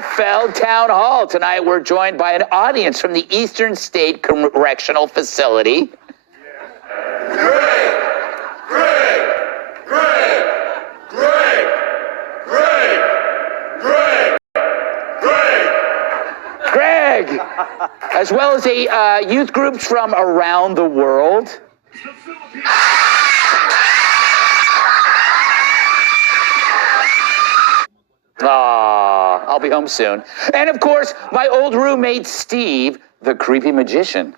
Gutfeld Town Hall. Tonight we're joined by an audience from the Eastern State Correctional Facility. Greg, as well as a youth groups from around the world. Aw, I'll be home soon. And of course, my old roommate, Steve, the creepy magician.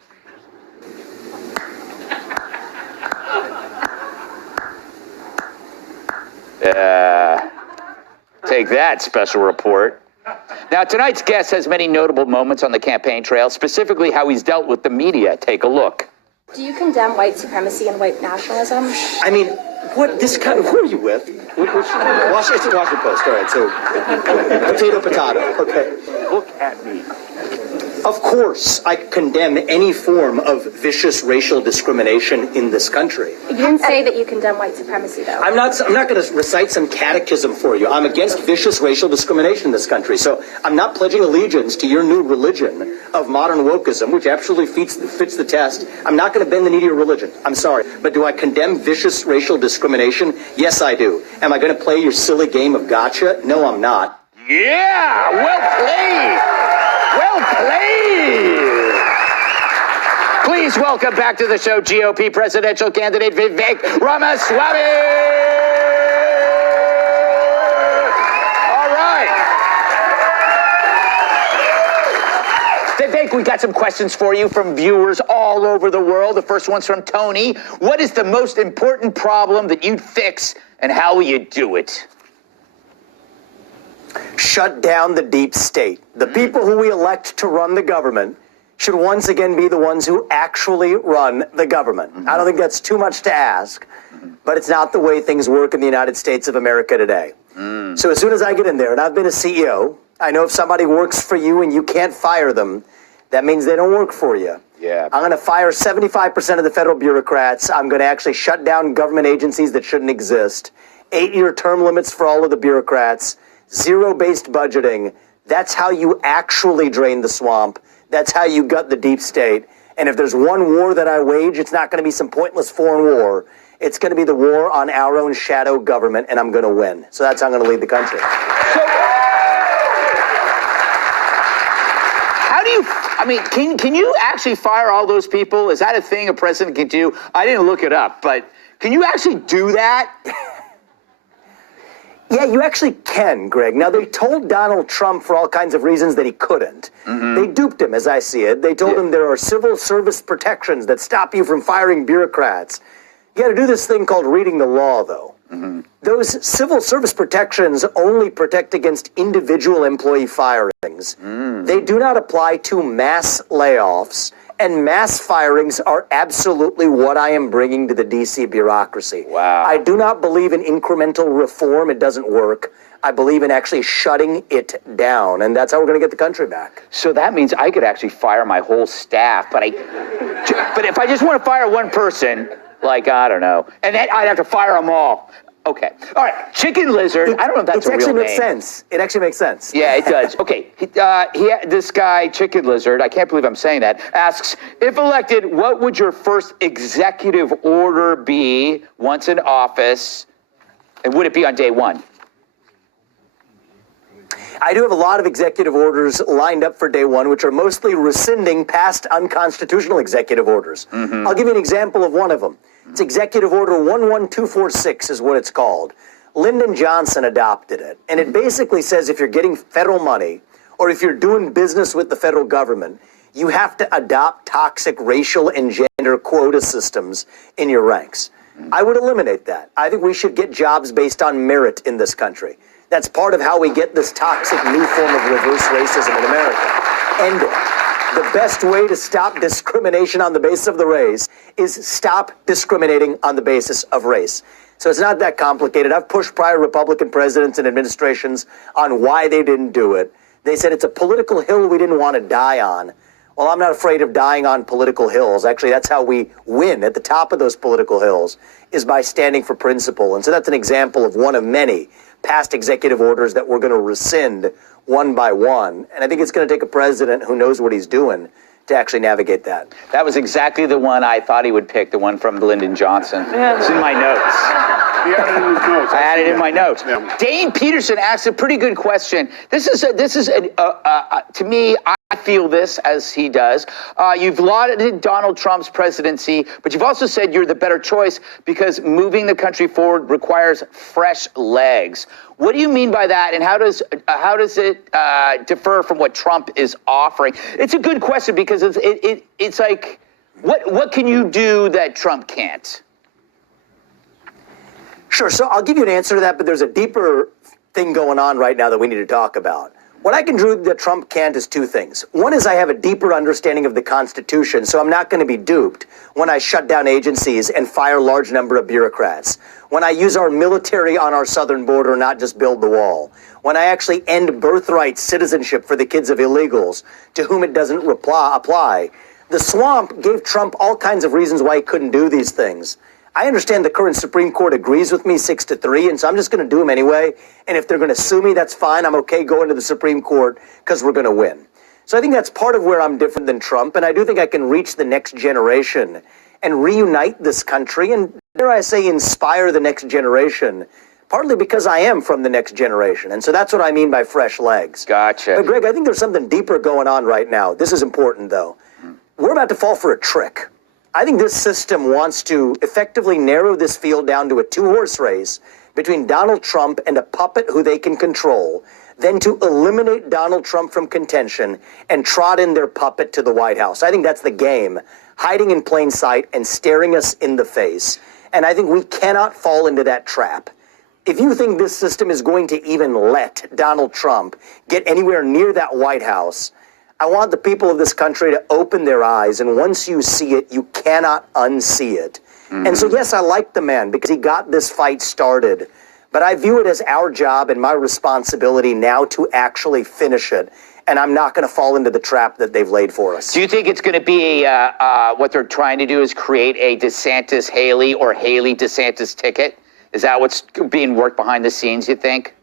Take that, special report. Now, tonight's guest has many notable moments on the campaign trail, specifically how he's dealt with the media. Take a look. Do you condemn white supremacy and white nationalism? I mean, what this kind of, who are you with? It's the Washington Post. All right, so potato. Okay. Look at me. Of course, I condemn any form of vicious racial discrimination in this country. You didn't say that you condemn white supremacy, though. I'm not going to recite some catechism for you. I'm against vicious racial discrimination in this country. So I'm not pledging allegiance to your new religion of modern wokeism, which absolutely fits the test. I'm not going to bend the knee to your religion. I'm sorry. But do I condemn vicious racial discrimination? Yes, I do. Am I going to play your silly game of gotcha? No, I'm not. Yeah, well played. Well played! Please welcome back to the show GOP presidential candidate Vivek Ramaseadmy! All right. Vivek, we got some questions for you from viewers all over the world. The first one's from Tony. What is the most important problem that you'd fix, and how will you do it? Shut down the deep state. The people who we elect to run the government should once again be the ones who actually run the government. I don't think that's too much to ask, but it's not the way things work in the United States of America today. So as soon as I get in there, and I've been a CEO, I know if somebody works for you and you can't fire them, that means they don't work for you. Yeah. I'm going to fire 75% of the federal bureaucrats. I'm going to actually shut down government agencies that shouldn't exist. 8-year term limits for all of the bureaucrats. Zero-based budgeting. That's how you actually drain the swamp. That's how you gut the deep state. And if there's one war that I wage, it's not going to be some pointless foreign war. It's going to be the war on our own shadow government, and I'm going to win. So that's how I'm going to lead the country. So, how do you, I mean, can you actually fire all those people? Is that a thing a president can do? I didn't look it up, but can you actually do that? Yeah, you actually can, Greg. Now, they told Donald Trump for all kinds of reasons that he couldn't. They duped him, as I see it. They told him there are civil service protections that stop you from firing bureaucrats. You got to do this thing called reading the law, though. Those civil service protections only protect against individual employee firings. They do not apply to mass layoffs. And mass firings are absolutely what I am bringing to the D.C. bureaucracy. Wow. I do not believe in incremental reform. It doesn't work. I believe in actually shutting it down, and that's how we're going to get the country back. So that means I could actually fire my whole staff, but if I just want to fire one person, like, I don't know, and then I'd have to fire them all. Okay. All right. Chicken Lizard. I don't know if that's a real name. It actually makes sense. It actually makes sense. Yeah, it does. Okay. This guy, Chicken Lizard, I can't believe I'm saying that, asks, if elected, what would your first executive order be once in office? And would it be on day one? I do have a lot of executive orders lined up for day one, which are mostly rescinding past unconstitutional executive orders. I'll give you an example of one of them. It's Executive Order 11246 is what it's called. Lyndon Johnson adopted it, and it basically says if you're getting federal money or if you're doing business with the federal government, you have to adopt toxic racial and gender quota systems in your ranks. I would eliminate that. I think we should get jobs based on merit in this country. That's part of how we get this toxic new form of reverse racism in America. End it. The best way to stop discrimination on the basis of the race is stop discriminating on the basis of race. So it's not that complicated. I've pushed prior Republican presidents and administrations on why they didn't do it. They said it's a political hill we didn't want to die on. Well, I'm not afraid of dying on political hills. Actually, that's how we win at the top of those political hills, is by standing for principle. And so that's an example of one of many past executive orders that we're going to rescind one by one. And I think it's going to take a president who knows what he's doing to actually navigate that. That was exactly the one I thought he would pick, the one from Lyndon Johnson. It's in my notes. He added it in his notes. I added it in my notes. Yeah. Dane Peterson asked a pretty good question. To me, I feel this as he does. You've lauded Donald Trump's presidency, but you've also said you're the better choice because moving the country forward requires fresh legs. What do you mean by that, and how does it differ from what Trump is offering? It's a good question because it's like, what can you do that Trump can't? Sure, so I'll give you an answer to that, but there's a deeper thing going on right now that we need to talk about. What I can do that Trump can't is two things. One is I have a deeper understanding of the Constitution, so I'm not going to be duped when I shut down agencies and fire a large number of bureaucrats. When I use our military on our southern border, not just build the wall. When I actually end birthright citizenship for the kids of illegals to whom it doesn't apply. The swamp gave Trump all kinds of reasons why he couldn't do these things. I understand the current Supreme Court agrees with me 6-3, and so I'm just going to do them anyway. And if they're going to sue me, that's fine. I'm okay going to the Supreme Court because we're going to win. So I think that's part of where I'm different than Trump, and I do think I can reach the next generation and reunite this country and, dare I say, inspire the next generation, partly because I am from the next generation. And so that's what I mean by fresh legs. Gotcha. But Greg, I think there's something deeper going on right now. This is important, though. We're about to fall for a trick. I think this system wants to effectively narrow this field down to a two-horse race between Donald Trump and a puppet who they can control, then to eliminate Donald Trump from contention and trot in their puppet to the White House. I think that's the game, hiding in plain sight and staring us in the face. And I think we cannot fall into that trap. If you think this system is going to even let Donald Trump get anywhere near that White House, I want the people of this country to open their eyes, and once you see it, you cannot unsee it. And so, yes, I like the man because he got this fight started, but I view it as our job and my responsibility now to actually finish it, and I'm not going to fall into the trap that they've laid for us. Do you think it's going to be what they're trying to do is create a DeSantis-Haley or Haley-DeSantis ticket? Is that what's being worked behind the scenes, you think?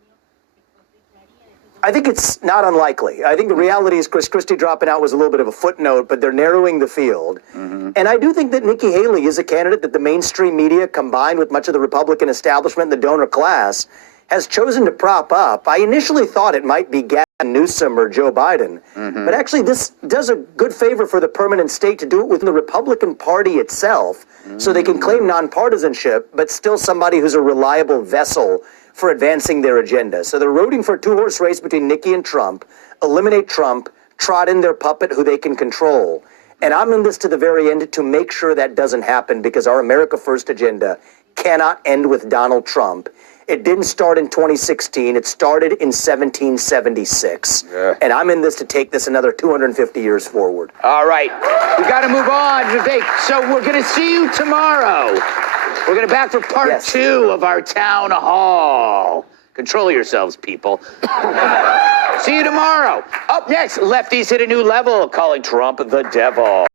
I think it's not unlikely. I think the reality is Chris Christie dropping out was a little bit of a footnote, but they're narrowing the field. And I do think that Nikki Haley is a candidate that the mainstream media, combined with much of the Republican establishment and the donor class, has chosen to prop up. I initially thought it might be Gavin Newsom or Joe Biden, but actually this does a good favor for the permanent state to do it within the Republican Party itself, so they can claim nonpartisanship, but still somebody who's a reliable vessel for advancing their agenda. So they're rooting for a two-horse race between Nikki and Trump, eliminate Trump, trot in their puppet who they can control. And I'm in this to the very end to make sure that doesn't happen because our America First agenda cannot end with Donald Trump. It didn't start in 2016. It started in 1776. Yeah. And I'm in this to take this another 250 years forward. All right. We got to move on, Vivek. So we're going to see you tomorrow. We're going to back for part 2 of our town hall. Control yourselves, people. See you tomorrow. Up next, lefties hit a new level, calling Trump the devil.